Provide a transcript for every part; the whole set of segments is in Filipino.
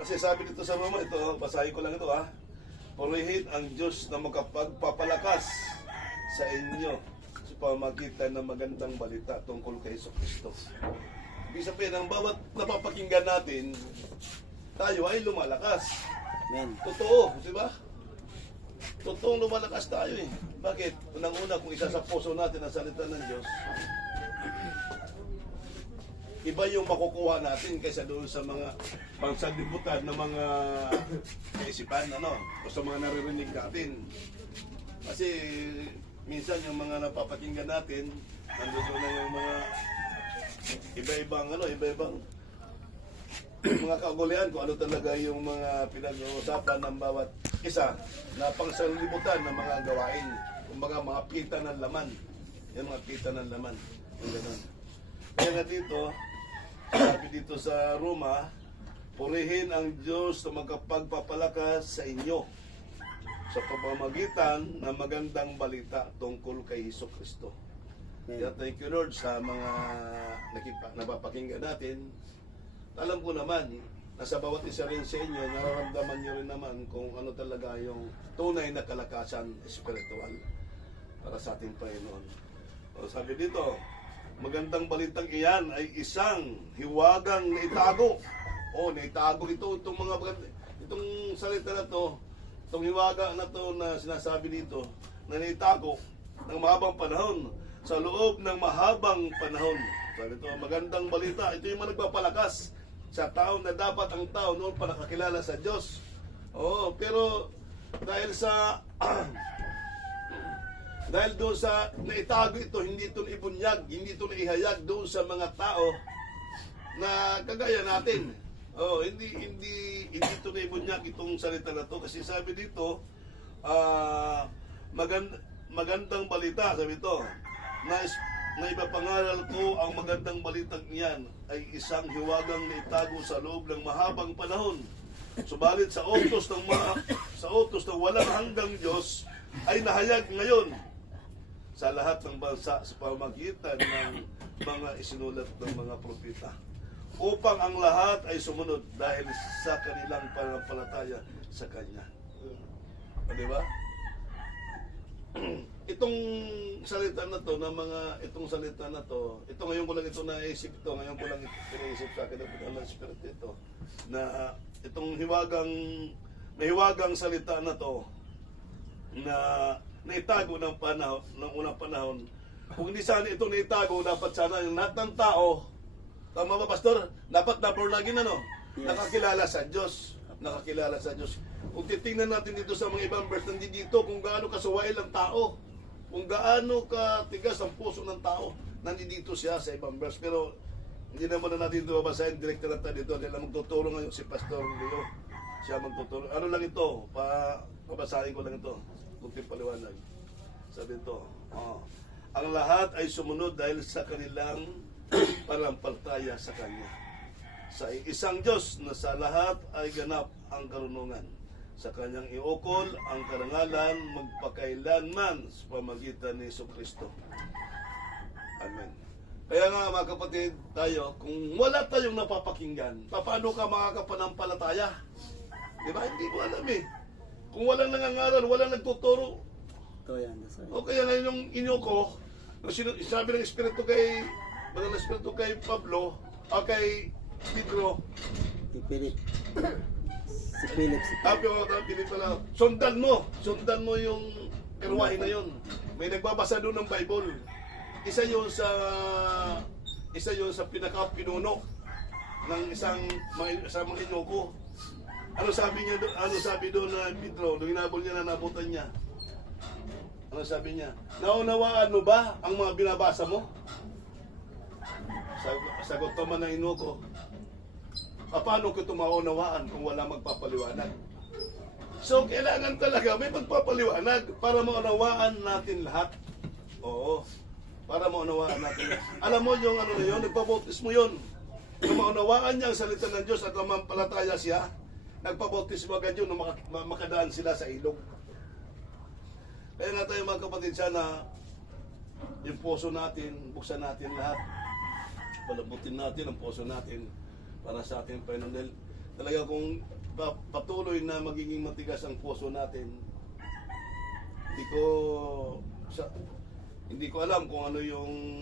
Kasi sabi dito sa Roma, ito, basahin ko lang ito ha. Purihin ang Diyos na makapagpapalakas sa inyo sa pamagitan ng magandang balita tungkol kay Jesucristo. Ibig sabihin, ang bawat napapakinggan natin, tayo ay lumalakas. Amen. Totoo, di ba? Totoong lumalakas tayo eh. Bakit? Unang-una, kung isa sa puso natin ang salita ng Diyos, iba yung makukuha natin kaysa doon sa mga pangsanlibutan ng mga kaisipan, ano, o sa mga naririnig natin. Kasi minsan yung mga napapakinggan natin, nandito na yung mga iba-ibang mga kaugalian kung ano talaga yung mga pinag-uusapan ng bawat isa na pangsanlibutan ng mga gawain. Kumbaga mga pita ng laman. Yan mga pita ng laman. Yung ganun. Kaya nga dito, sabi dito sa Roma, purihin ang Diyos na magkapagpapalakas sa inyo sa pamamagitan ng magandang balita tungkol kay Jesucristo. Kaya thank you Lord sa mga napapakinggan natin. Alam ko naman, nasa bawat isa rin sa inyo, nararamdaman nyo rin naman kung ano talaga yung tunay na kalakasan espiritual para sa ating Panginoon. O, sabi dito, magandang balitang iyan ay isang hiwagang naitago. O, naitago itong salita na to, itong hiwaga na to na sinasabi dito, na naitago ng mahabang panahon, sa loob ng mahabang panahon. Sabi dito, magandang balita, ito yung mga nagpapalakas sa tao na dapat ang tao noon pa nakakilala sa Diyos. Oo, pero dahil sa dahil doon sa naitago ito, hindi ito ibunyag, hindi ito naihayag doon sa mga tao na kagaya natin. Oh, hindi ito naibunyag itong salita na to kasi sabi dito magandang balita, sabi ito, na ipapangaral ko ang magandang balitang iyan ay isang hiwagang naitago sa loob ng mahabang panahon. Subalit sa utos ng walang hanggang Diyos ay nahayag ngayon sa lahat ng bansa sa pamamagitan ng mga isinulat ng mga propeta, upang ang lahat ay sumunod dahil sa kanilang pananampalataya sa Kanya. O, diba? Itong salita na to, itong salita na to, ito ngayon ko lang ito naisip ito, ngayon ko lang ito sa akin ng Espiritu ito, na itong hiwagang salita na to, na naitago ng unang panahon. Kung hindi sana ito naitago, dapat sana yung lahat ng tao, tama ba Pastor? Dapat na born again, ano? Yes. Nakakilala sa Diyos. Nakakilala sa Diyos. Kung titingnan natin dito sa mga ibang verse nandito kung gaano kasuwail ang tao, kung gaano katigas ang puso ng tao, nandito siya sa ibang verse. Pero hindi naman na natin ito babasahin, direkta lang tayo dito dahil magtuturo ngayon si Pastor Leo. Siya magtuturo. Ano lang ito? Pabasahin ko lang ito. Kunting paliwanag. Sabi ito, ang lahat ay sumunod dahil sa kanilang panampalataya sa Kanya. Sa isang Diyos na sa lahat ay ganap ang karunungan. Sa Kanyang iukol ang karangalan magpakailanman sa pamagitan ni Jesucristo. Amen. Kaya nga mga kapatid, tayo, kung wala tayong napapakinggan, paano ka makakapanampalataya? Di ba? Hindi mo alam eh. Kung walang nangangaral, walang nagtuturo. Ito yan. O kaya ngayon yung inyo ko, sabi ng Espiritu kay, Banal na Espiritu kay Pablo, o kay Pedro, Si Philip. Si Philip. Philip pala, sundan mo yung karwahe na yun. May nagbabasa doon ng Bible. Isa yun sa pinaka-pinuno ng isang mga inyoko. Ano sabi doon na Pedro, nung hinabol niya na nabutan niya? Ano sabi niya? Naunawaan mo ba ang mga binabasa mo? Sagot naman ng inyoko, paano ko ito maunawaan kung wala magpapaliwanag? So, kailangan talaga may magpapaliwanag para maunawaan natin lahat. Oo. Para maunawaan natin. Alam mo yung ano na yun, nagpabautis mo yun. Kung maunawaan niya ang salita ng Diyos at mamampalataya siya, nagpabautis mo agad yun na makadaan sila sa ilog. Kaya nga tayo mga kapatid, sana yung puso natin, buksan natin lahat. Palabutin natin ang puso natin para sa ating Panginoon. talaga kung patuloy na magiging matigas ang puso natin, hindi ko alam kung ano yung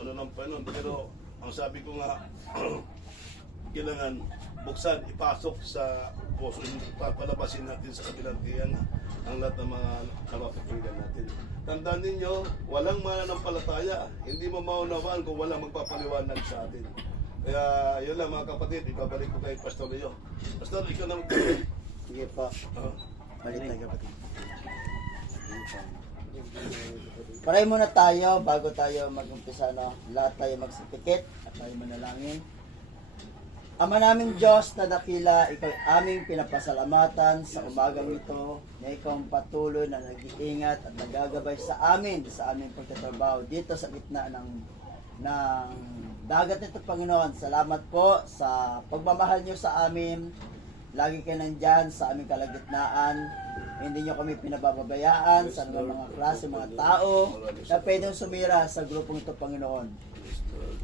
ano ng Panginoon, pero ang sabi ko nga kailangan buksan, ipasok sa puso, papalabasin natin sa kabilang tiyan ang lahat ng mga napapakinggan natin. Tandaan ninyo, walang mananampalataya, hindi mo maunawaan kung walang magpapaliwanag sa atin. Kaya yun lang mga kapatid, ibabalik ko kay Pastor Leo. Pastor, ikaw naman. Sige po. Balik tayo kapatid. Paray muna tayo bago tayo mag-umpisa, no? Lahat tayo magsipikit at tayo manalangin. Ama naming Diyos na dakila, ikaw aming pinapasalamatan sa umagang ito na ikaw ang patuloy na nag-iingat at nagagabay sa aming pagtatrabaho dito sa gitna ng dagat nito, Panginoon. Salamat po sa pagmamahal niyo sa amin. Lagi kayo nandyan sa aming kalagitnaan. Hindi niyo kami pinababayaan sa mga klase, mga tao na pwedeng sumira sa grupong ito, Panginoon.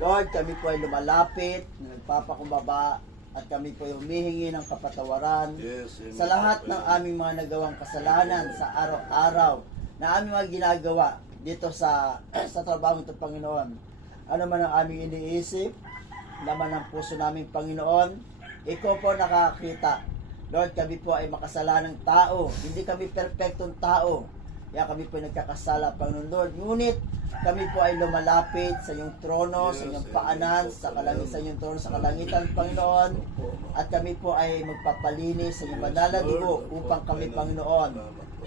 Lord, kami po ay lumalapit, nagpapakumbaba, at kami po ay humihingi ng kapatawaran sa lahat ng aming mga nagawang kasalanan sa araw-araw na aming mga ginagawa dito sa trabaho ito, Panginoon. Ano man ang aming iniisip, laman ng puso namin, Panginoon, ikaw po nakakita. Lord, kami po ay makasalanang tao, hindi kami perfectong tao. Kaya kami po ay nagkakasala, Panginoon Lord. Ngunit kami po ay lumalapit sa iyong trono, sa iyong paanan, sa iyong trono, sa kalangitan, Panginoon. At kami po ay magpapalinis sa iyong banal na dugo upang kami, Panginoon,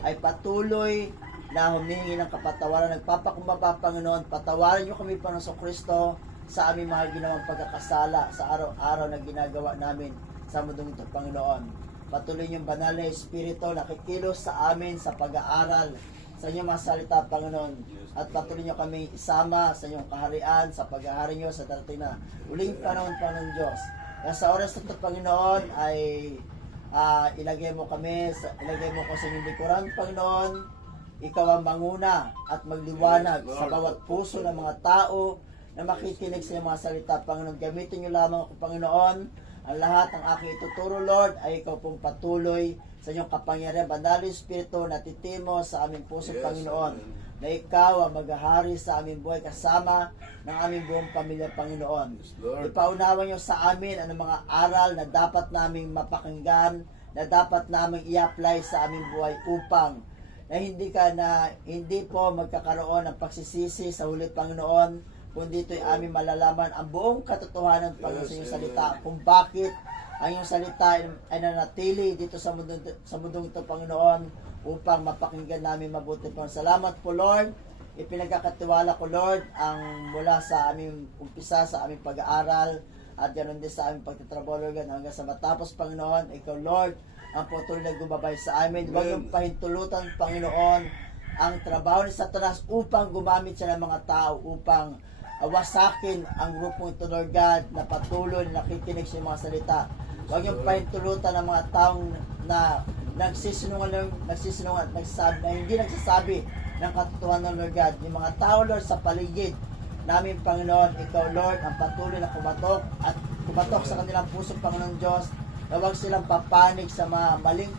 ay patuloy na humingi ng kapatawaran. Nagpapakumbaba, Panginoon, patawarin niyo kami, Panginoon Kristo, sa aming mga ginawang pagkakasala sa araw-araw na ginagawa namin sa mundong ito, Panginoon. Patuloy niyong banal na Espiritu na kikilos sa amin sa pag-aaral sa inyong mga salita, Panginoon. At patuloy niyo kami isama sa inyong kaharian, sa pag-ahari niyo sa darating na uling panahon, Panginoon Diyos. Kaya sa oras na ito, Panginoon, ay ilagay mo ko sa inyong likuran, Panginoon. Ikaw ang manguna at magliwanag sa bawat puso ng mga tao na makikinig sa iyong mga salita, Panginoon. Gamitin niyo lamang ako, Panginoon. Ang lahat ng aking ituturo, Lord, ay ikaw pong patuloy sa inyong kapangyarihan. Banal na Espiritu, natitimo sa aming puso, Panginoon, na ikaw ang maghahari sa aming buhay kasama ng aming buong pamilya, Panginoon. Ipaunawa niyo sa amin ang mga aral na dapat naming mapakinggan, na dapat naming i-apply sa aming buhay upang na hindi po magkakaroon ng pagsisisi sa huli, Panginoon, kundi ito'y aming malalaman ang buong katotohanan, Panginoon, sa iyong salita, kung bakit ang iyong salita ay nanatili dito sa mundong ito, Panginoon, upang mapakinggan namin mabuti, Panginoon. Salamat po, Lord. Ipinagkakatiwala ko, Lord, ang mula sa aming umpisa, sa aming pag-aaral, at ganoon din sa aming pagtatrabaho, Lord, hanggang sa matapos, Panginoon. Ikaw, Lord, ang patuloy na gumabay sa amin. Huwag yung pahintulutan, Panginoon, ang trabaho ni Satanas upang gumamit siya ng mga tao, upang wasakin ang grupong ito, Lord God, na patuloy na nakikinig sa mga salita. Huwag niyong pahintulutan ng mga taong na nagsisinungaling at hindi nagsasabi ng katotohanan, Lord God. Yung mga tao, Lord, sa paligid namin, Panginoon, ikaw, Lord, ang patuloy na kumatok sa kanilang puso, Panginoon Diyos, na huwag silang papanig sa mga maling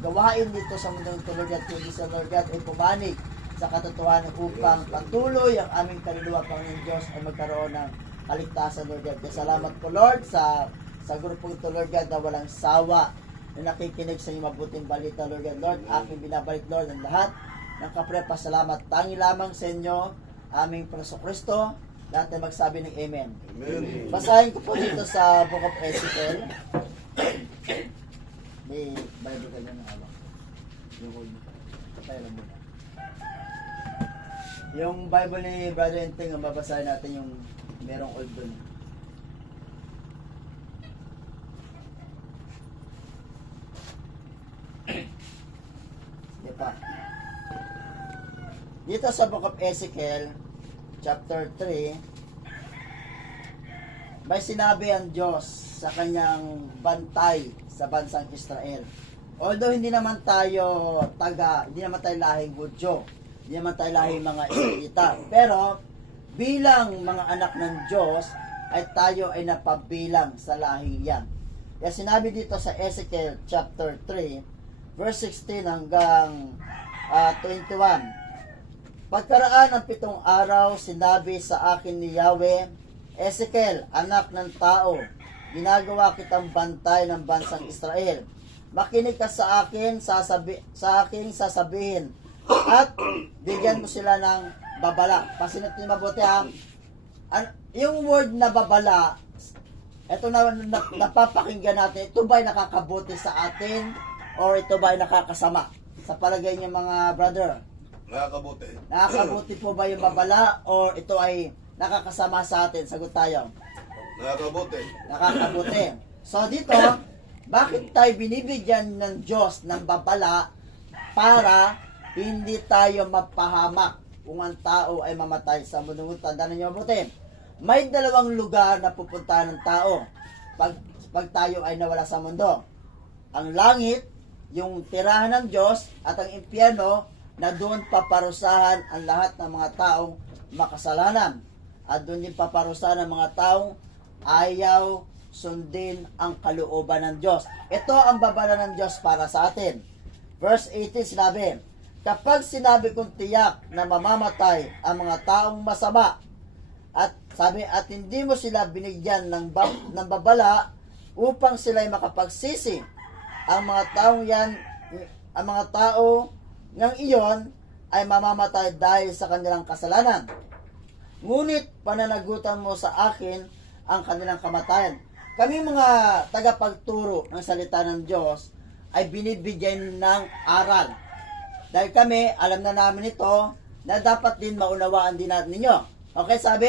gawain dito sa mundong ito, Lord God. Kundi sa Lord God ay pumanig sa katotohanan upang patuloy ang aming kaluluwa, Panginoon Diyos, ay magkaroon ng kaligtasan, Lord God. Kaya salamat po, Lord, sa grupong ito, Lord God, na walang sawa na nakikinig sa inyong mabuting balita, Lord God. Lord, aking binabalik, Lord, ang lahat ng kapre-pasalamat. Tangi lamang sa inyo, aming Panginoon Kristo, lahat ay magsabi ng Amen. Amen. Basahin ko po dito sa Book of Ezekiel. May Bible kayo ng hawak. Yung old. Patay lang muna. Yung Bible ni Brother Enting, babasahin natin yung merong old doon. Sige pa. Dito sa Book of Ezekiel, chapter 3, may sinabi ang Diyos sa kanyang bantay sa bansang Israel. Although hindi naman tayo lahing Hudyo, hindi naman tayo lahing mga Israelita, pero bilang mga anak ng Diyos, ay tayo ay napabilang sa lahing yan. Kaya sinabi dito sa Ezekiel chapter 3, verse 16 hanggang 21. Pagkaraan ng 7 araw, sinabi sa akin ni Yahweh, Ezekiel, anak ng tao, ginagawa kitang bantay ng bansang Israel. Makinig ka sa akin, sasabihin, at bigyan mo sila ng babala. Pasinat niyo mabuti ha. Yung word na babala, ito na napapakinggan natin, ito ba ay nakakabuti sa atin or ito ba ay nakakasama? Sa palagay niyo mga brother? Nakakabuti. Nakakabuti po ba yung babala or ito ay nakakasama sa atin? Sagot tayo. Nakakabuti. Nakakabuti. So dito, bakit tayo binibigyan ng Diyos ng babala para hindi tayo mapahamak kung ang tao ay mamatay sa mundo? Tandaan niyo mabuti. May 2 lugar na pupuntahan ng tao pag tayo ay nawala sa mundo. Ang langit, yung tirahan ng Diyos, at ang impyerno, na doon paparusahan ang lahat ng mga taong makasalanan. At doon din paparusahan ang mga taong ayaw sundin ang kalooban ng Diyos. Ito ang babala ng Diyos para sa atin. Verse 18 sinabi, kapag sinabi kong tiyak na mamamatay ang mga taong masama, at sabi, at hindi mo sila binigyan ng babala upang sila'y makapagsisi, ang mga tao ng iyon ay mamamatay dahil sa kanilang kasalanan. Ngunit pananagutan mo sa akin ang kanilang kamatayan. Kami mga tagapagturo ng salita ng Diyos ay binibigyan ng aral. Dahil kami, alam na namin ito, na dapat din maunawaan din natin ninyo. Okay, sabi,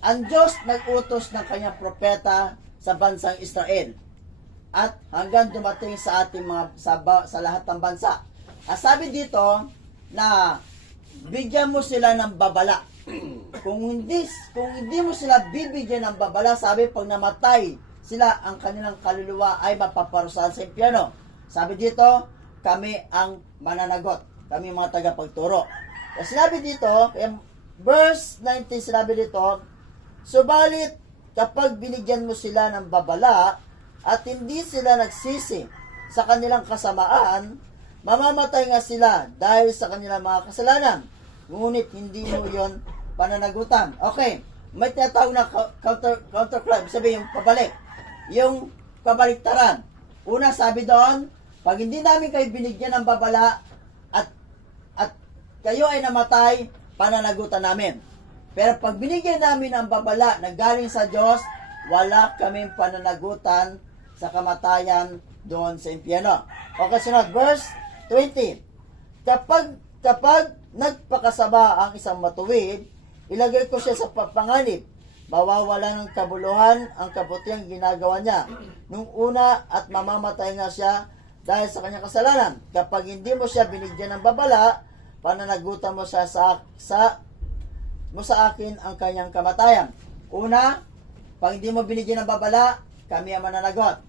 ang Diyos nag-utos ng kanyang propeta sa bansang Israel at hanggang dumating sa ating sa lahat ng bansa. Sabi dito na bigyan mo sila ng babala. Kung hindi mo sila bibigyan ng babala, sabi pag namatay sila, ang kanilang kaluluwa ay mapaparusahan sa impyerno. Sabi dito, kami ang mananagot. Kami mga tagapagturo. Sinabi dito, verse 19 sinabi dito, subalit kapag binigyan mo sila ng babala at hindi sila nagsisi sa kanilang kasamaan, mamamatay nga sila dahil sa kanilang mga kasalanan. Ngunit hindi mo yon pananagutan. Okay, may tinatawag na counterclaim, sabi yung pabalik. Yung kabaliktaran. Una, sabi doon, pag hindi namin kayo binigyan ng babala at kayo ay namatay, pananagutan namin. Pero pag binigyan namin ang babala na galing sa Diyos, wala kaming pananagutan sa kamatayan doon sa impyerno. Okay, sunod, verse 20. Kapag nagpakasama ang isang matuwid, ilagay ko siya sa panganib. Mawawala ng kabuluhan ang kabutiang ginagawa niya nung una at mamamatay nga siya dahil sa kanyang kasalanan. Kapag hindi mo siya binigyan ng babala, pananagutan mo siya sa akin ang kanyang kamatayan. Una, pag hindi mo binigyan ng babala, kami ang mananagot.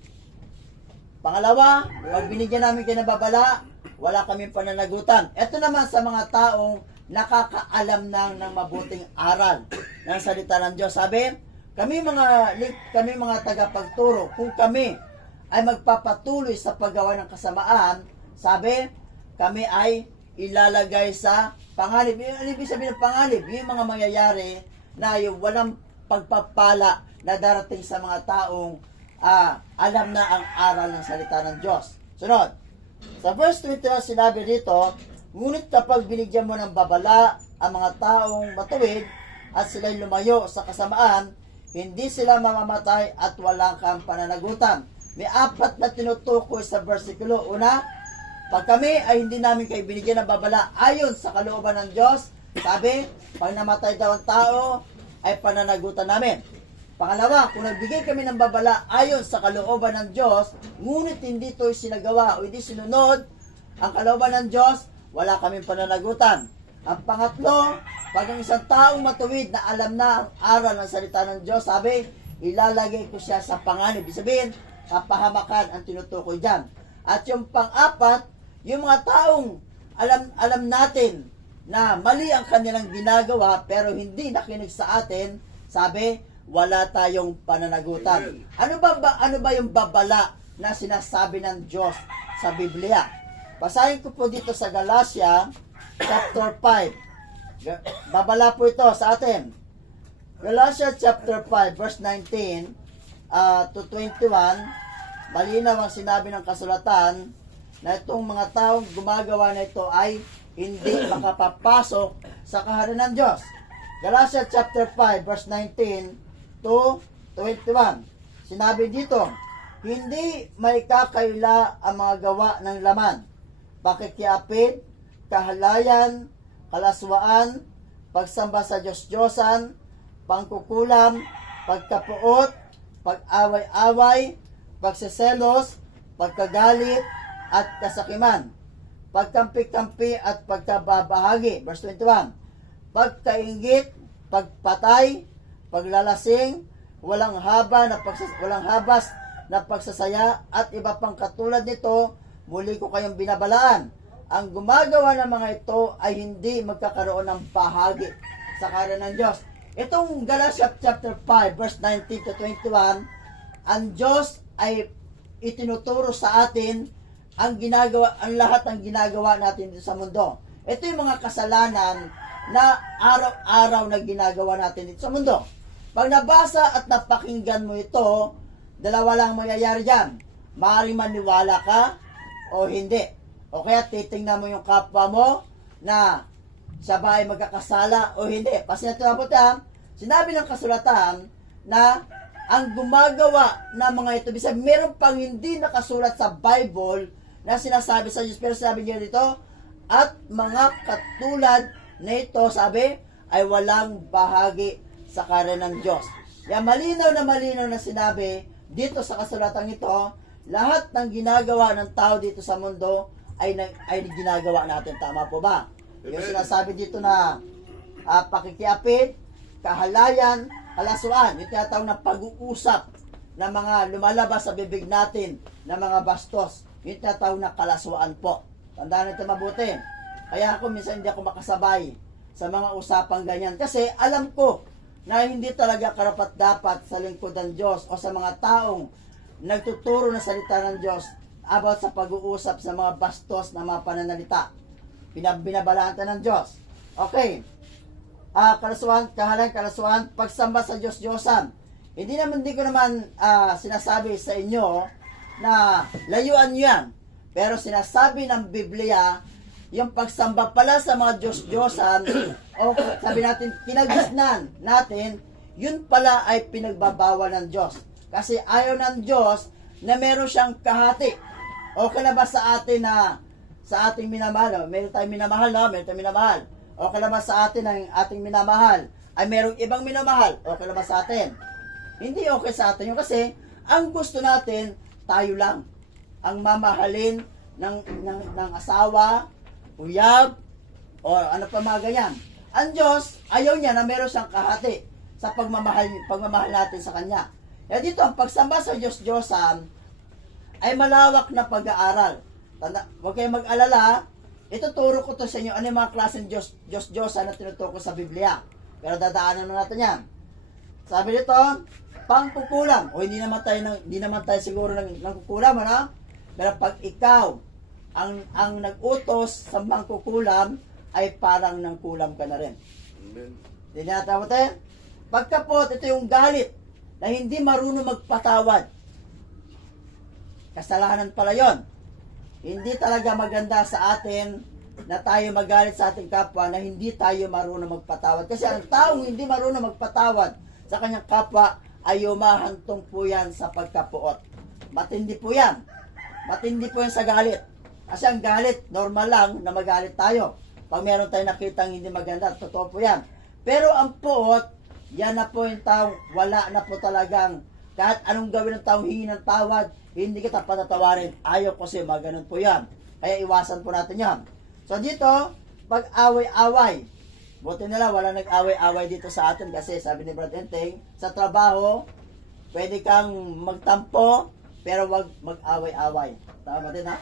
Pangalawa, pag binigyan namin kayo ng babala, wala kaming pananagutan. Ito naman sa mga taong nakakaalam ng mabuting aral ng salita ng Diyos. Sabi, kami mga tagapagturo, kung kami ay magpapatuloy sa paggawa ng kasamaan, sabi, kami ay ilalagay sa panganib. Ano ibig sabihin ng panganib? Yung mga mangyayari na yung walang pagpapala na darating sa mga taong alam na ang aral ng salita ng Diyos. Sunod. Sa verse 21 sinabi dito, ngunit kapag binigyan mo ng babala ang mga taong matuwid at sila'y lumayo sa kasamaan, hindi sila mamamatay at walang kang pananagutan. May 4 na tinutukoy sa versikulo. Una, pag kami ay hindi namin kayo binigyan ng babala ayon sa kalooban ng Diyos, sabi, pag namatay daw ang tao, ay pananagutan namin. Pangalawa, kung nagbigay kami ng babala ayon sa kalooban ng Diyos, ngunit hindi ito sinagawa o hindi sinunod ang kalooban ng Diyos, wala kaming pananagutan. Ang pangatlo, pag ang isang taong matuwid na alam na ang aral ng salita ng Diyos, sabi, ilalagay ko siya sa panganib. Ibig sabihin, kapahamakan ang tinutukoy dyan. At yung pang-apat, yung mga taong alam natin na mali ang kanilang ginagawa pero hindi nakinig sa atin, sabi, wala tayong pananagutan. Ano ba yung babala na sinasabi ng Diyos sa Biblia? Basahin ko po dito sa Galatia chapter 5. Babala po ito sa atin. Galatia chapter 5 verse 19 to 21. Malinaw ang sinabi ng kasulatan na itong mga taong gumagawa na ito ay hindi makapapasok sa kaharian ng Diyos. Galatia chapter 5 verse 19 to 21. Sinabi dito, hindi may kakaila ang mga gawa ng laman, pakikiapid, kahalayan, kalaswaan, pagsamba sa Diyos-Diyosan, pangkukulam, pagkapuot, pag-away-away, pagseselos, pagkagalit, at kasakiman, pagkampi-kampi at pagkababahagi. Verse 21, pagkainggit, pagpatay, paglalasing, walang habas na pagsasaya, at iba pang katulad nito, muli ko kayong binabalaan. Ang gumagawa ng mga ito ay hindi magkakaroon ng bahagi sa kaharian ng Diyos. Itong Galatia chapter 5 verse 19 to 21, ang Diyos ay itinuturo sa atin ang lahat ng ginagawa natin dito sa mundo. Ito yung mga kasalanan na araw-araw na ginagawa natin dito sa mundo. Pag nabasa at napakinggan mo ito, dalawa lang mangyayari dyan. Maaaring maniwala ka o hindi. O kaya titingnan mo yung kapwa mo na siya ba ay magkakasala o hindi. Kasi natin sinabi ng kasulatan na ang gumagawa ng mga ito, bisag meron pang hindi nakasulat sa Bible na sinasabi sa Diyos, pero sabi niya dito, at mga katulad na ito, sabi, ay walang bahagi sa kaharian ng Diyos. Kaya malinaw na sinabi dito sa kasulatan ito, lahat ng ginagawa ng tao dito sa mundo ay ginagawa natin. Tama po ba? Yung sinasabi dito na pakikiapid, kahalayan, kalaswaan, yung tinatawag na pag-uusap ng mga lumalabas sa bibig natin na mga bastos, yung tinatawag na kalaswaan po. Tandaan natin mabuti. Kaya ako minsan hindi ako makasabay sa mga usapang ganyan kasi alam ko na hindi talaga karapat-dapat sa lingkod ng Diyos o sa mga taong nagtuturo na salita ng Diyos about sa pag-uusap sa mga bastos na mga pananalita. Binabalaan ng Diyos. Okay. Kalaswaan, kalaswaan, pagsamba sa Diyos-Diyosan. Hindi ko naman sinasabi sa inyo na layuan nyo yan. Pero sinasabi ng Biblia, yung pagsamba pala sa mga Diyos-Diyosan, o sabi natin, kinagisnan natin, yun pala ay pinagbabawal ng Diyos. Kasi ayaw ng Diyos na meron siyang kahati. Okay na ba sa atin na sa ating minamahal? Meron tayong minamahal, no? Meron tayong minamahal. Okay na ba sa atin ang ating minamahal ay merong ibang minamahal? Okay na ba sa atin? Hindi okay sa atin yun kasi ang gusto natin, tayo lang ang mamahalin ng asawa, uyab, o ano pa mga ganyan. Ang Diyos, ayaw niya na meron siyang kahati sa pagmamahal natin sa Kanya. Kaya dito, ang pagsamba sa Diyos-Diyosan ay malawak na pag-aaral. Huwag kayong mag-alala, ituturo ko to sa inyo ano yung mga klaseng Diyos-Diyosan na tinuturo ko sa Biblia. Pero dadaanan na natin yan. Sabi dito, pangkukulam. O hindi naman tayo siguro ng kukulam, ano? Pero pag ikaw ang nag-utos sa mangkukulam, ay parang nangkulam ka na rin. Amen. Hindi natawag tayo? Pagkapot, ito yung galit na hindi marunong magpatawad. Kasalanan pala yon. Hindi talaga maganda sa atin na tayo magalit sa ating kapwa na hindi tayo marunong magpatawad. Kasi ang taong hindi marunong magpatawad sa kanyang kapwa ay umahantong po yan sa pagkapuot. Matindi po yan. Matindi po yan sa galit. Kasi ang galit, normal lang na magalit tayo. Pag meron tayong nakitang hindi maganda, totoo po yan. Pero ang puot, yan na po yung taong wala na po talagang kahit anong gawin ng taong hingi ng tawad, hindi kita patatawarin. Ayaw ko siya, maganon po yan. Kaya iwasan po natin yan. So dito, pag away-away, buti nila wala nag-away-away dito sa atin kasi sabi ni Brad Enteng, sa trabaho, pwede kang magtampo, pero wag mag-away-away. Tama din ha?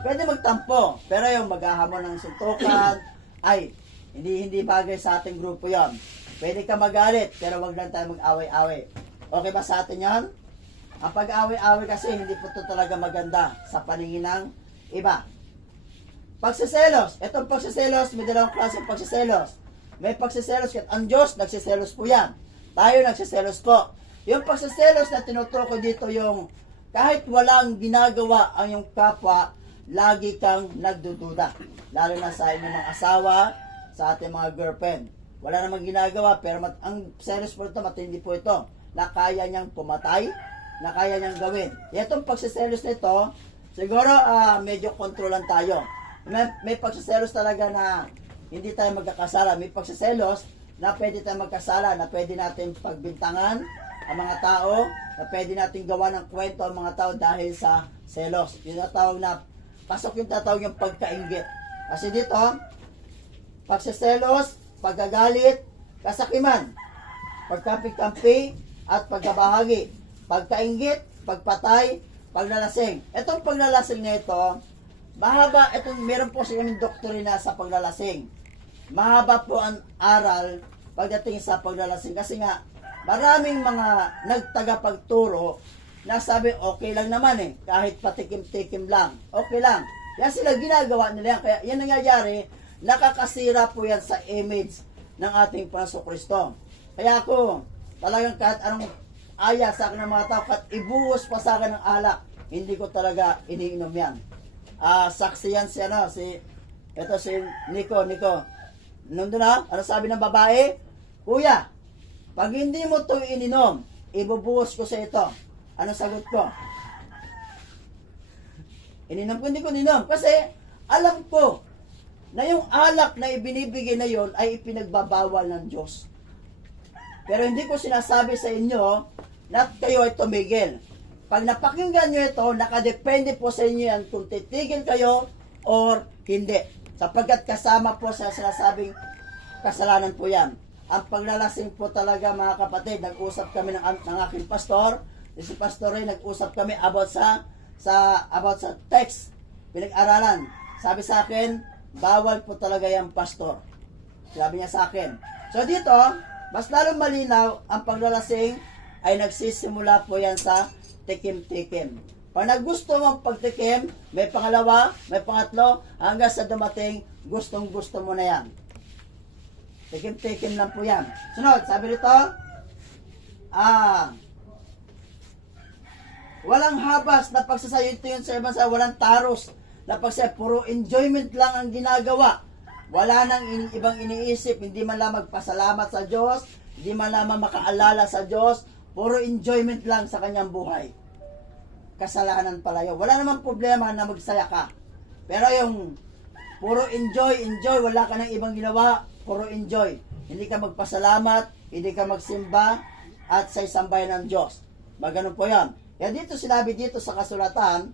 Pwede magtampo, pero yung maghahamon ng suntukan, ay, hindi bagay sa ating grupo yan. Pwede ka magalit, pero wag lang tayo mag-away-away. Okay ba sa atin yan? Ang pag-away-away kasi hindi po ito talaga maganda sa paningin ng iba. Pagsiselos. Itong pagsiselos, may dalawang klase ng pagsiselos. May pagsiselos kahit ang Diyos, nagsiselos po yan. Tayo nagsiselos po. Yung pagsiselos na tinutukoy dito yung kahit walang ginagawa ang yung kapwa, lagi kang nagdududa. Lalo na sa inyong mga asawa, sa ating mga girlfriend. Wala namang ginagawa, pero ang selos po ito, matindi po ito, na kaya niyang pumatay, na kaya niyang gawin. Itong pagsiselos nito, siguro medyo kontrolan tayo. May pagsiselos talaga na hindi tayo magkakasala. May pagsiselos na pwede tayo magkasala, na pwede natin pagbintangan ang mga tao, na pwede natin gawa ng kwento ang mga tao dahil sa selos. Yung tatawag na, pasok yung tatawag yung pagkainggit. Kasi dito, pagsiselos, pagkagalit, kasakiman, pagkampi-kampi, at pagkabahagi, pagkainggit, pagpatay, paglalasing. Itong paglalasing na ito, mahaba, meron po silang doktrina sa paglalasing. Mahaba po ang aral pagdating sa paglalasing. Kasi nga, maraming mga nagtagapagturo na sabi, okay lang naman kahit patikim-tikim lang, okay lang. Yan sila ginagawa nila yan. Kaya yan nangyayari, nakakasira po yan sa image ng ating Panginoong Kristo. Kaya ako, talagang kahit anong aya sa akin ng mga tao, kahit ibuhos pa sa akin ng alak, hindi ko talaga iniinom yan. Saksi yan si Nico. Nandun na, ano sabi ng babae? Kuya, pag hindi mo to ininom, ibubuhos ko sa ito. Ano sagot ko? Ininom ko, hindi ko ininom. Kasi, alam ko, na yung alak na ibinibigay na yon ay ipinagbabawal ng Diyos. Pero hindi ko sinasabi sa inyo na kayo ay tumigil. Pag napakinggan nyo ito, nakadepende po sa inyo yan kung titigil kayo or hindi. Sapagkat kasama po sa sinasabing kasalanan po yan. Ang paglalasing po talaga mga kapatid, nag-usap kami ng aking pastor, si pastor rin nag-usap kami about sa text, pinag-aralan. Sabi sa akin, bawal po talaga yung pastor. Sabi niya sa akin. So dito, mas lalong malinaw, ang paglalasing ay nagsisimula po yan sa tikim-tikim. Pag nagusto mong pagtikim, may pangalawa, may pangatlo, hanggang sa dumating, gustong-gusto mo na yan. Tikim-tikim lang po yan. Sunod, sabi rito, walang habas na pagsasayo ito yun sa ibang sa walang taros na pagsasayo, puro enjoyment lang ang ginagawa. Wala nang ibang iniisip, hindi man lang magpasalamat sa Diyos, hindi man lamang makaalala sa Diyos, puro enjoyment lang sa kanyang buhay. Kasalanan pala yun. Wala namang problema na magsaya ka. Pero yung puro enjoy, wala ka nang ibang ginawa, puro enjoy. Hindi ka magpasalamat, hindi ka magsimba, at sa isang bayan ng Diyos. Magano po yan. Kaya dito sinabi dito sa kasulatan,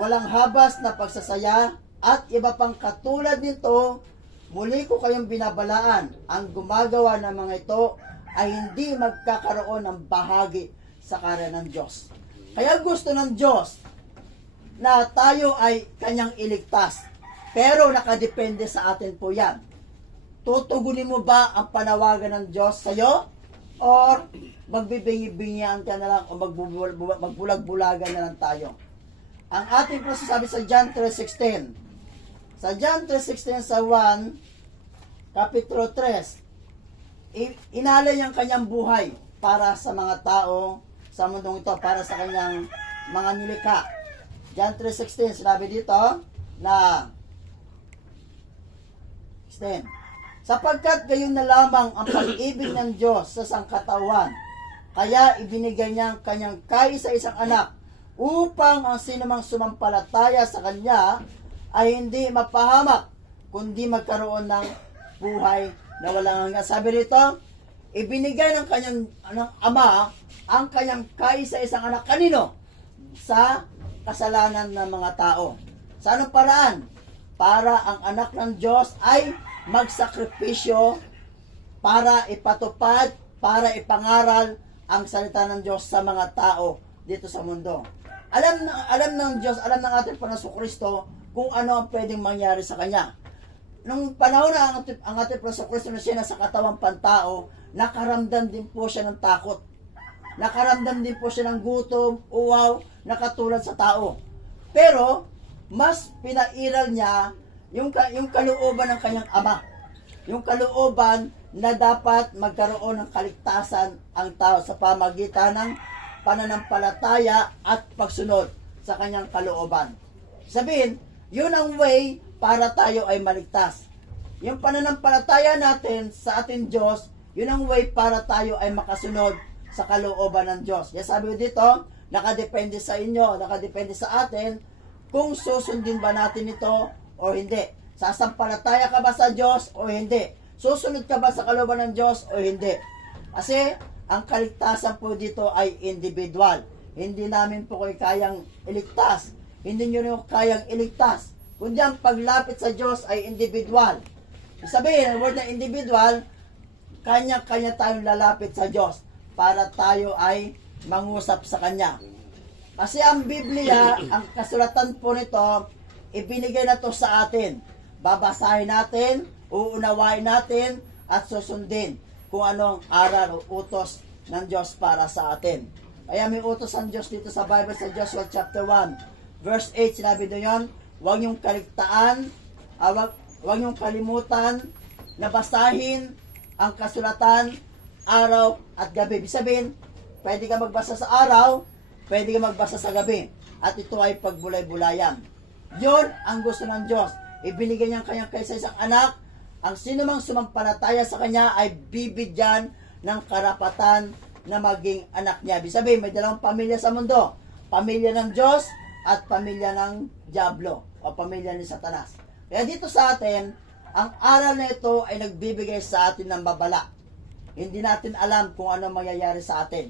walang habas na pagsasaya, at iba pang katulad nito, muli ko kayong binabalaan, ang gumagawa ng mga ito ay hindi magkakaroon ng bahagi sa karya ng Diyos. Kaya gusto ng Diyos na tayo ay kanyang iligtas. Pero nakadepende sa atin po yan. Tutugunin mo ba ang panawagan ng Diyos sa iyo? Or magbibingi-bingihan ka na lang o magbulag-bulagan na lang tayo? Ang ating sabi sa John 3:16. Sa John 3:16 sa 1, Kapitulo 3, inalay ang kanyang buhay para sa mga tao sa mundong ito, para sa kanyang mga nilikha. John 3:16, sinabi dito na 16, sapagkat gayon na lamang ang pag-ibig ng Diyos sa sangkatawan, kaya ibinigay niya ang kanyang kaisa-isang anak upang ang sinumang sumampalataya sa kanya ay hindi mapahamak, kundi magkaroon ng buhay na walang hanggan. Sabi rito, ibinigay ng kanyang ama ang kanyang kaisa-isang anak. Kanino? Sa kasalanan ng mga tao. Sa anong paraan? Para ang anak ng Diyos ay magsakripisyo para ipatupad, para ipangaral ang salita ng Diyos sa mga tao dito sa mundo. Alam ng Diyos, alam ng ating Panginoong Kristo kung ano ang pwedeng mangyari sa Kanya. nung panahon na ang ating Preso Kristo na siya nasa katawang pantao, nakaramdam din po siya ng takot. Nakaramdam din po siya ng gutom, uwaw, na katulad sa tao. Pero, mas pinairal niya yung kalooban ng kanyang ama. Yung kalooban na dapat magkaroon ng kaligtasan ang tao sa pamagitan ng pananampalataya at pagsunod sa kanyang kalooban. Sabihin, yun ang way para tayo ay maligtas. Yung pananampalataya natin sa ating Diyos, yun ang way para tayo ay makasunod sa kalooban ng Diyos. Kaya sabi ko dito, nakadepende sa inyo, nakadepende sa atin, kung susundin ba natin ito o hindi. Sasampalataya ka ba sa Diyos o hindi? Susunod ka ba sa kalooban ng Diyos o hindi? Kasi, ang kaligtasan po dito ay individual. Hindi namin po kayo kayang iligtas. Hindi nyo kayang iligtas. Kundi ang paglapit sa Diyos ay individual. Sabihin, ang word na individual, kanya-kanya tayong lalapit sa Diyos para tayo ay mangusap sa Kanya. Kasi ang Biblia, ang kasulatan po nito, ibinigay na to sa atin. Babasahin natin, uunawain natin, at susundin kung anong aral o utos ng Diyos para sa atin. Kaya may utos ang Diyos dito sa Bible sa Joshua chapter 1, verse 8, sinabi doon, huwag niyong kaligtaan, huwag niyong kalimutan na basahin ang kasulatan araw at gabi. Ibig sabihin, pwede ka magbasa sa araw, pwede ka magbasa sa gabi. At ito ay pagbulay-bulayan. Yun ang gusto ng Diyos. Ibinigay niya kanyang kaysa isang anak. Ang sinumang sumampalataya sa kanya ay bibigyan ng karapatan na maging anak niya. Ibig sabihin, may dalawang pamilya sa mundo. Pamilya ng Diyos at pamilya ng Diablo o pamilya ni Satanas. Kaya dito sa atin, ang aral na ito ay nagbibigay sa atin ng babala. Hindi natin alam kung ano mangyayari sa atin.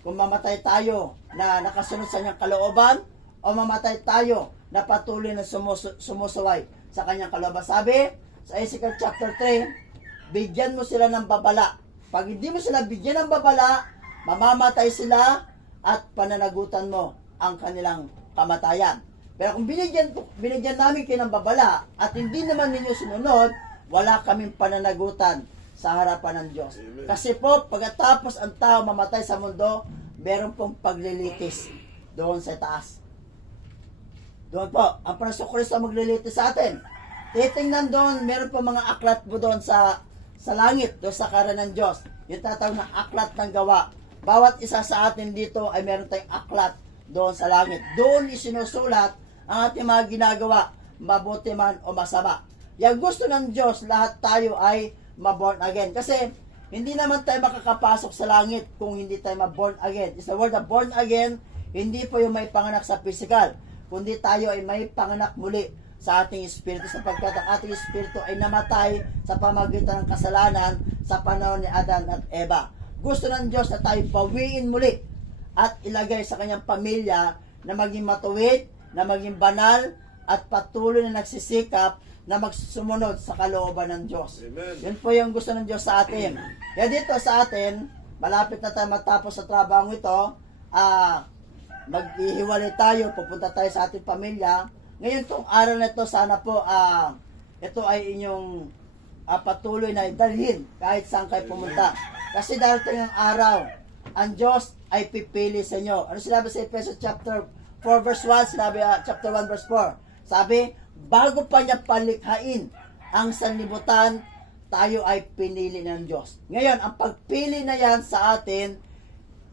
Kung mamatay tayo na nakasunod sa kanyang kalooban o mamatay tayo na patuloy na sumusuway sa kanyang kalooban. Sabi sa Ezekiel chapter 3, bigyan mo sila ng babala. Pag hindi mo sila bigyan ng babala, mamamatay sila at pananagutan mo ang kanilang kamatayan. Pero kung binigyan namin kayo ng babala at hindi naman ninyo sinunod, wala kaming pananagutan sa harapan ng Diyos. Amen. Kasi po, pagkatapos ang tao mamatay sa mundo, meron pong paglilitis doon sa taas. Doon po, ang Preso Kristo maglilitis sa atin. Titingnan doon, meron po mga aklat po doon sa langit, doon sa karan ng Diyos. Yung tatawag na aklat ng gawa. Bawat isa sa atin dito ay meron tayong aklat doon sa langit. Doon isinusulat ang ating mga ginagawa, mabuti man o masama. Yung gusto ng Diyos, lahat tayo ay ma-born again. Kasi, hindi naman tayo makakapasok sa langit kung hindi tayo ma-born again. It's the word na born again, hindi po yung may panganak sa physical, kundi tayo ay may panganak muli sa ating espiritu, sapagkat ang ating espiritu ay namatay sa pamagitan ng kasalanan sa panahon ni Adan at Eva. Gusto ng Diyos na tayo bawiin muli at ilagay sa kanyang pamilya na maging matuwid, na maging banal, at patuloy na nagsisikap na magsumunod sa kalooban ng Diyos. Amen. Yun po yung gusto ng Diyos sa atin. Kaya dito sa atin, malapit na tayo matapos sa trabaho ito, maghihiwalay tayo, pupunta tayo sa ating pamilya. Ngayon, itong araw na ito, sana po, ito ay inyong patuloy na dalhin kahit saan kayo pumunta. Kasi darating ang araw, ang Diyos ay pipili sa inyo. Ano sinabi sa Ephesians chapter 4 verse 1, sinabi chapter 1 verse 4. Sabi, bago pa niya palikhain ang sanlibutan, tayo ay pinili ng Diyos. Ngayon, ang pagpili na yan sa atin,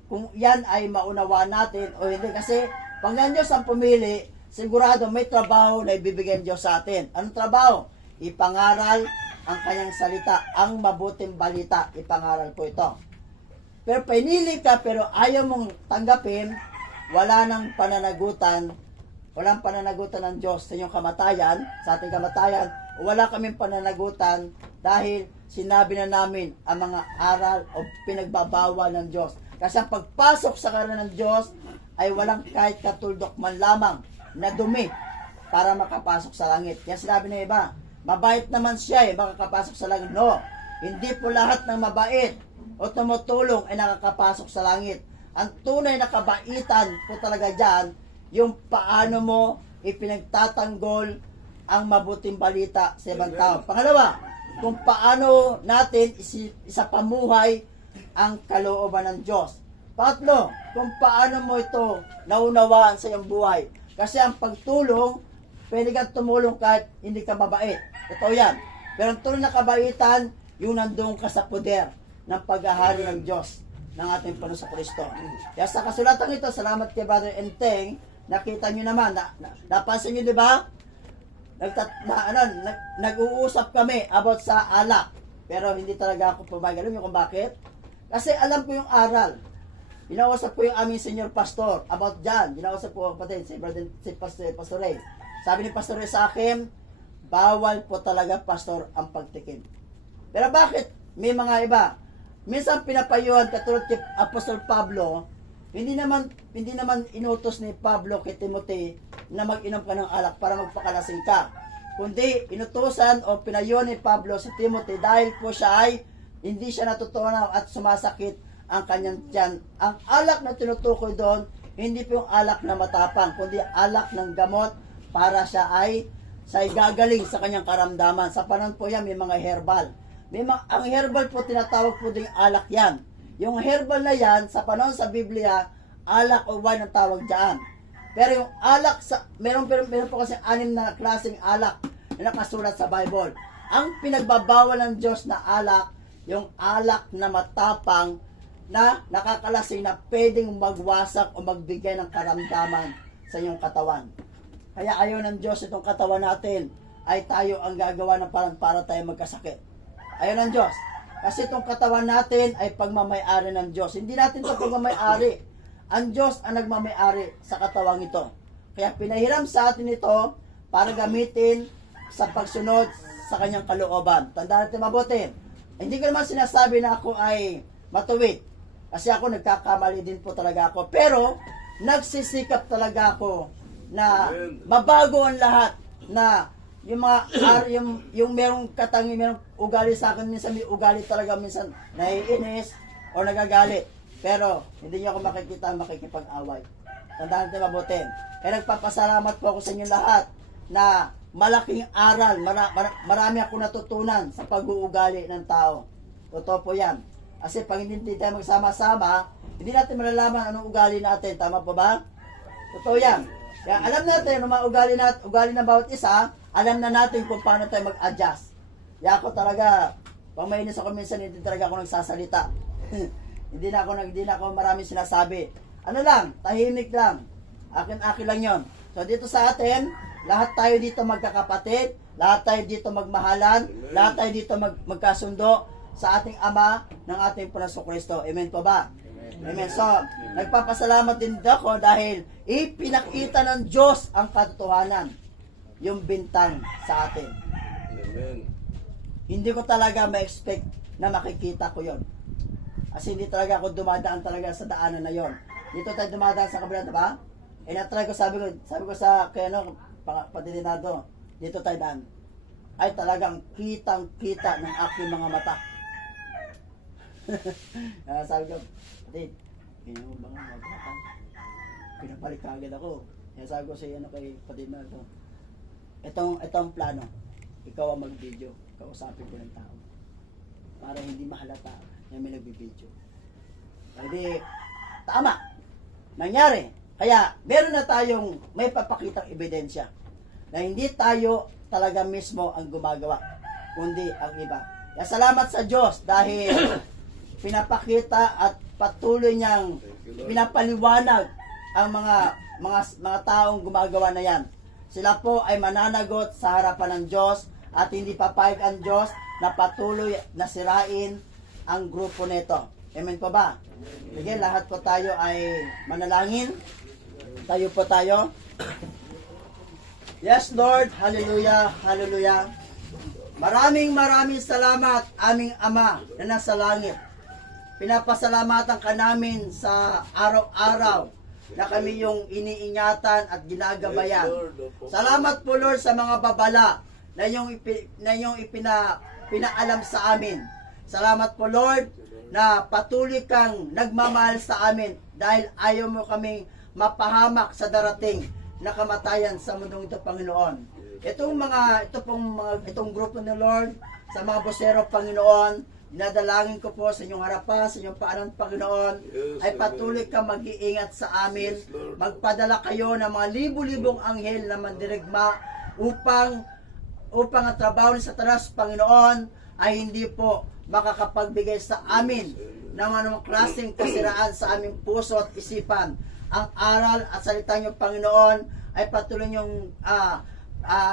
kung yan ay maunawa natin o hindi. Kasi, pag ang Diyos ang pumili, sigurado may trabaho na ibibigay ng Diyos sa atin. Anong trabaho? Ipangaral ang kanyang salita, ang mabuting balita. Ipangaral po ito. Pero pinili ka, pero ayaw mong tanggapin, wala nang pananagutan, walang pananagutan ng Diyos sa inyong kamatayan, sa ating kamatayan, wala kaming pananagutan dahil sinabi na namin ang mga aral o pinagbabawal ng Diyos. Kasi ang pagpasok sa karan ng Diyos ay walang kahit katuldok man lamang na dumi para makapasok sa langit. Kaya sinabi ng iba, mabait naman siya makakapasok sa langit. No, hindi po lahat ng mabait o tumutulong ay nakakapasok sa langit. Ang tunay na kabaitan po talaga dyan, yung paano mo ipinagtatanggol ang mabuting balita sa ibang tao. Pangalawa, kung paano natin isapamuhay ang kalooban ng Diyos. Pangatlo, kung paano mo ito naunawaan sa iyong buhay. Kasi ang pagtulong, pwede kang tumulong kahit hindi ka mabait. Totoo yan. Pero ang tulong na kabaitan, yung nandun ka sa poder ng paghahari ng Diyos ng ating Panginoon Kristo. Kaya sa kasulatan ito, salamat kay Brother Enteng, nakita nyo naman, napansin nyo, di ba? Nag-uusap kami about sa alak. Pero hindi talaga ako pumayag. Alam niyo kung bakit? Kasi alam ko yung aral. Ginausap ko yung aming senior pastor about dyan. Ginausap ko kapatid, si Pastor Ray. Sabi ni Pastor Ray sa akin, bawal po talaga, pastor, ang pagtikim. Pero bakit? May mga iba. Minsan pinapayuhan katulad kay Apostol Pablo, hindi naman inutos ni Pablo kay Timothy na mag-inom ka ng alak para magpakalasing ka. Kundi inutusan o pinayuhan ni Pablo si Timothy dahil po siya ay hindi siya natutunaw at sumasakit ang kanyang tiyan. Ang alak na tinutukoy doon, hindi po yung alak na matapang, kundi alak ng gamot para siya ay gagaling sa kanyang karamdaman. Sa panahon po yan, may mga herbal. Ang herbal po, tinatawag po ding alak yan. Yung herbal na yan, sa panahon sa Biblia, alak o wine ang tawag dyan. Pero yung alak, meron po kasi 6 na klaseng alak na nakasulat sa Bible. Ang pinagbabawal ng Diyos na alak, yung alak na matapang, na nakakalasing na pwedeng magwasak o magbigay ng karamdaman sa iyong katawan. Kaya ayaw ng Diyos itong katawan natin ay tayo ang gagawa ng parang para tayo magkasakit. Ayaw ng Diyos. Kasi itong katawan natin ay pagmamay-ari ng Diyos. Hindi natin ito pagmamay-ari. Ang Diyos ang nagmamay-ari sa katawang ito. Kaya pinahiram sa atin ito para gamitin sa pagsunod sa kanyang kalooban. Tandaan natin mabuti. Hindi ko naman sinasabi na ako ay matuwid. Kasi ako nagkakamali din po talaga ako. Pero nagsisikap talaga ako na mabago ang lahat, na yung mga yung merong katangi, merong ugali sa akin, minsan may ugali talaga, minsan naiinis o nagagalit. Pero hindi niyo ako makikita makikipag-away. Tandaan natin mabuti. Kaya nagpapasalamat po ako sa inyo lahat na malaking aral, marami ako natutunan sa pag-uugali ng tao. Totoo po yan. Kasi pag hindi tayo magsama-sama, hindi natin malalaman anong ugali natin. Tama po ba? Totoo yan. Kaya alam natin, ang mga ugali ng bawat isa, alam na natin kung paano tayo mag-adjust. Kaya ako talaga, pag mainis ako minsan, hindi talaga ako nagsasalita. hindi na ako maraming sinasabi. Ano lang, tahimik lang. Akin lang yon. So dito sa atin, lahat tayo dito magkakapatid, lahat tayo dito magmahalan, lahat tayo dito magkasundo sa ating Ama ng ating Panginoon Kristo. Amen po ba? Amen. So, nagpapasalamat din ako dahil ipinakita ng Diyos ang katotohanan, yung bintang sa atin. Amen. Hindi ko talaga ma-expect na makikita ko yon. Kasi hindi talaga ako dumadaan talaga sa daanan na yon. Dito tayo dumadaan sa kabila, diba? Eh, na-try ko, sabi ko sa kaya patininado, dito tayo daan. Ay talagang kitang-kita ng aking mga mata. Sabi ko, patid, ganyan mo ba nga magkakang? Pinapalik ka agad ako. Kaya sabi ko sa kay patid na ito, itong plano, ikaw ang mag-video, kausapin ko ng tao. Para hindi mahalata na may nag-video. Hindi, tama, nangyari. Kaya, meron na tayong may papakitang ebidensya na hindi tayo talaga mismo ang gumagawa, kundi ang iba. Kaya salamat sa Diyos dahil pinapakita at patuloy niyang pinapaliwanag ang mga taong gumagawa na yan. Sila po ay mananagot sa harapan ng Diyos at hindi papayag ang Diyos na patuloy na sirain ang grupo nito. Amen po ba? Sige, lahat po tayo ay manalangin. Tayo po tayo. Yes, Lord. Hallelujah. Hallelujah. Maraming salamat, aming Ama na nasa langit. Pinapasalamatan ka namin sa araw-araw na kami yung iniingatan at ginagabayan. Salamat po, Lord, sa mga babala na yung pinaalam sa amin. Salamat po, Lord, na patuloy kang nagmamahal sa amin dahil ayaw mo kaming mapahamak sa darating. na kamatayan sa mundong ito, Panginoon. Itong grupo ni Lord, sa mga bosero, Panginoon, dinadalangin ko po sa inyong harapan, sa inyong paanan, Panginoon, ay patuloy ka mag-iingat sa amin. Magpadala kayo ng mga libu-libong anghel na mandirigma upang ang trabaho ni Satanas, Panginoon, ay hindi po makakapagbigay sa amin ng anumang klaseng kasiraan sa aming puso at isipan. Ang aral at salita niyo, Panginoon, ay patuloy niyong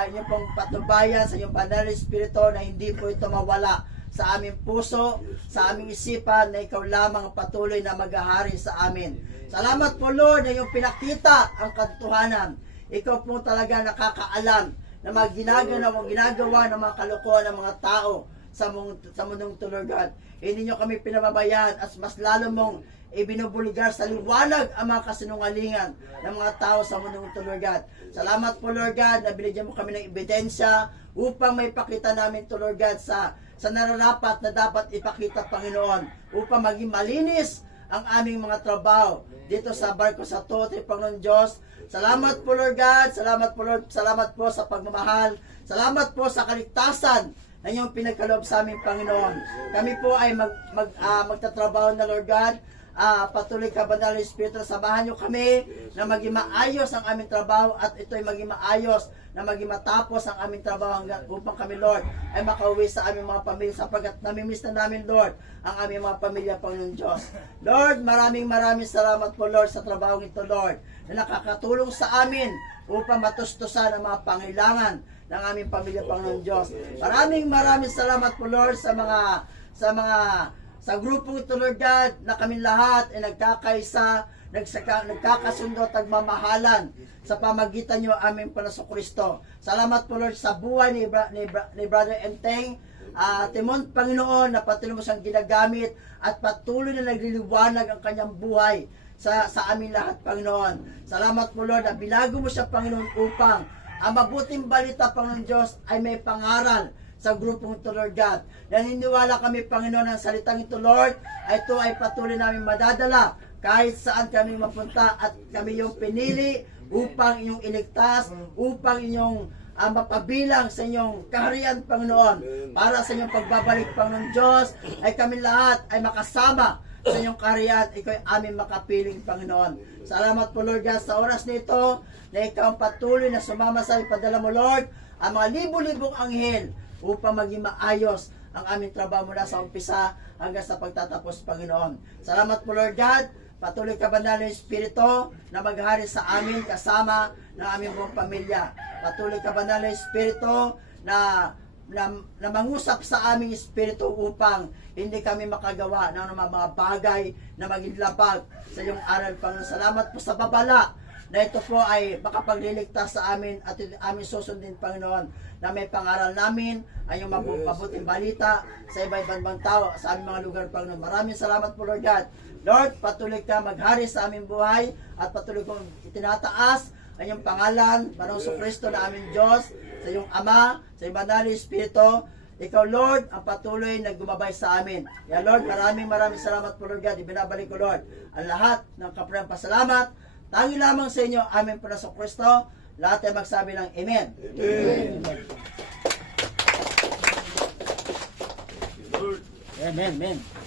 inyong pong patnubayan sa inyong banal na Espiritu na hindi po ito mawala sa aming puso, sa aming isipan, na ikaw lamang ang patuloy na maghahari sa amin. Salamat po, Lord, na iyong pinakita ang katotohanan. Ikaw po talaga nakakaalam na ginagawa ng mga kalokohan ng mga tao sa mundong ito, Lord God. Hindi nyo kami pinababayaan at mas lalo mong ibinubulgar sa liwanag ang mga kasinungalingan ng mga tao sa mundong ito, Lord God. Salamat po, Lord God, na binigyan mo kami ng ebidensya upang may pakita namin ito, Lord God, sa nararapat na dapat ipakita, Panginoon, upang maging malinis ang aming mga trabaho dito sa barko sa Tote, Panginoon Diyos. Salamat po, Lord God. Salamat po, Lord. Salamat po sa pagmamahal. Salamat po sa kaligtasan na inyong pinagkaloob sa amin, Panginoon. Kami po ay magtatrabaho na, Lord God. Patuloy ka, Banal na Espiritu, samahan nyo kami na maging maayos ang aming trabaho at ito'y maging maayos na maging matapos ang aming trabaho hanggang upang kami, Lord, ay makauwi sa aming mga pamilya sapagkat namimiss na namin, Lord, ang aming mga pamilya, Panginoon Diyos. Lord, maraming salamat po, Lord, sa trabaho ito, Lord, na nakakatulong sa amin upang matustusan ang mga pangailangan ng aming pamilya, Panginoon Diyos. Maraming salamat po, Lord, sa grupong ito, Lord God, na kami lahat ay nagkakaisa, nagkakasundo at nagmamahalan sa pamagitan niyo aming Panginoong Kristo. Salamat po, Lord, sa buhay ni Brother Enteng. Timon, Panginoon, na patuloy mo siyang ginagamit at patuloy na nagliliwanag ang kanyang buhay sa amin lahat, Panginoon. Salamat po, Lord, na binago mo siya, Panginoon, upang ang mabuting balita, Panginoon Diyos, ay may pangaral sa grupong ito, Lord God. Naniniwala kami, Panginoon, ang salitang ito, Lord, ito ay patuloy namin madadala kahit saan kami mapunta at kami yung pinili upang inyong iligtas, upang inyong mapabilang sa inyong kaharian, Panginoon. Para sa inyong pagbabalik, Panginoon Diyos, ay kami lahat ay makasama sa inyong kaharian. Ikaw ay aming makapiling, Panginoon. Salamat po, Lord God, sa oras nito na ikaw ang patuloy na sumama sa ipadala mo, Lord, ang mga libu-libong anghel upang maging maayos ang aming trabaho mula sa umpisa hanggang sa pagtatapos, Panginoon. Salamat po, Lord God. Patuloy ka, Banal na Espiritu, na maghari sa amin kasama ng aming buong pamilya. Patuloy ka, Banal na Espiritu, na mangusap sa aming espiritu upang hindi kami makagawa ng mga bagay na maging labag sa iyong aral, Panginoon. Salamat po sa babala na ito po ay makapagliligtas sa amin at aming susundin, Panginoon, na may pangaral namin ay yung mabuting balita sa iba-ibang tao sa aming mga lugar, Panginoon. Maraming salamat po, Lord God. Lord, patuloy ka maghari sa aming buhay at patuloy kong itinataas ang iyong pangalan, Panginoong Kristo na aming Diyos, sa iyong Ama, sa iyong Banal na Espiritu. Ikaw, Lord, ang patuloy na gumabay sa amin. Kaya, Lord, maraming salamat po, Lord God. Ibinabalik ko, Lord, ang lahat ng kaprang pasalamat. Tangi lamang sa inyo, aming Panginoong Kristo. Lahat ay magsabi ng Amen. Amen. Amen. Amen.